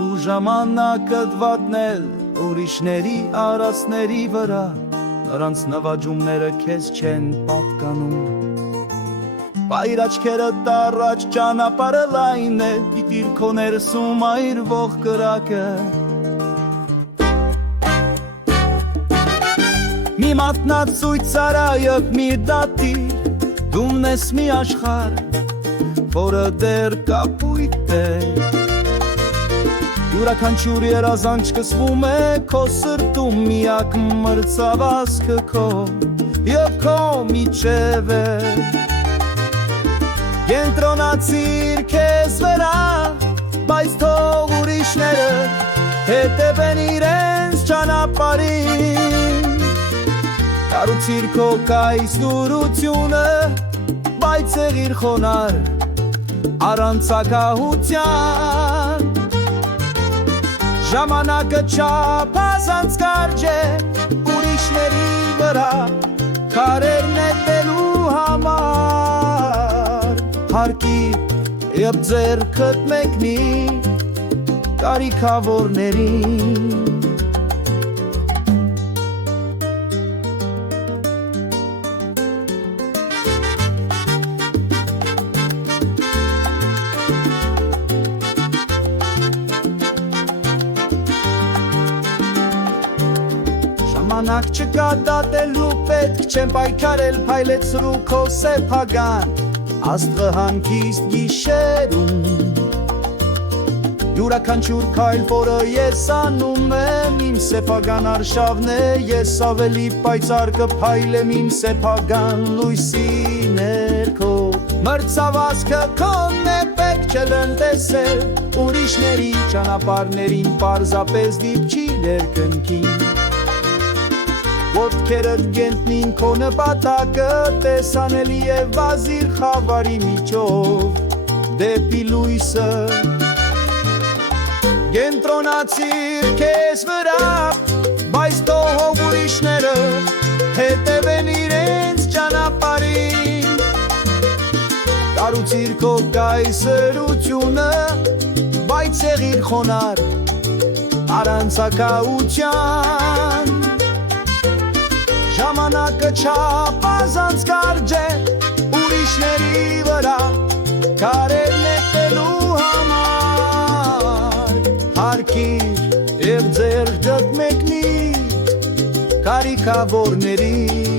Ինչու ժամանակդ վատնել ուրիշների արածների վրա, նրանց նվաճումները քեզ չեն պատկանում։ Բայր աչքերդ առաջ ճանապարհը լայն է, դիտիր քո ներսում այրվող կրակը։ Մի մատնացույց արայով մի դատիր, դու ես մի աշխարհ, որը դեռ կապույտ է։ Յուրաքանչյուր երազանք սկսվում է քո սրտում, միակ մրցավազքը քո և քո միջև է։ Կենտրոնացիր քեզ վրա, բայց թող ուրիշները հետևեն իրենց ճանապարհին։ Կառուցիր քո կայսրությունը, բայց եղիր խոնարհ առանց ակահության։ Ժամանակը չափազանց կարճ է ուրիշների վրա քարեր նետելու համար։ Հարկի և ձեռքդ մեկնի կարիքավորներին։ Ժամանակ չկա դատելու, պետք չեմ պայքարել, փայլեցրու քո սեփական աստղը հանգիստ գիշերում։ Յուրաքանչյուր քայլ, որը ես անում եմ, իմ սեփական արշավն է, ես ավելի պայծառ կփայլեմ իմ սեփական լույսի ներքո։ Մրցավազքը քոնն է, պետք չէ լնտեսել ուրիշների ճանապարհներին, պարզապես դիպչի երկնքին։ Ոտքերդ գենտնին քո նպատակը տեսանելի է վազիր խավարի միջով դեպի լույսը։ Կենտրոնացիր քեզ վրա, բայց թող ուրիշները հետևեն իրենց ճանապարհին։ Կառուցիր քո կայսրությունը, բայց եղիր խոնարհ առանց ակահության։ Ժամանակը չափազանց կարճ է ուրիշների վրա քարեր նետելու համար։ Հարկիր և ձեռքդ մեկնի կարիքավորներին։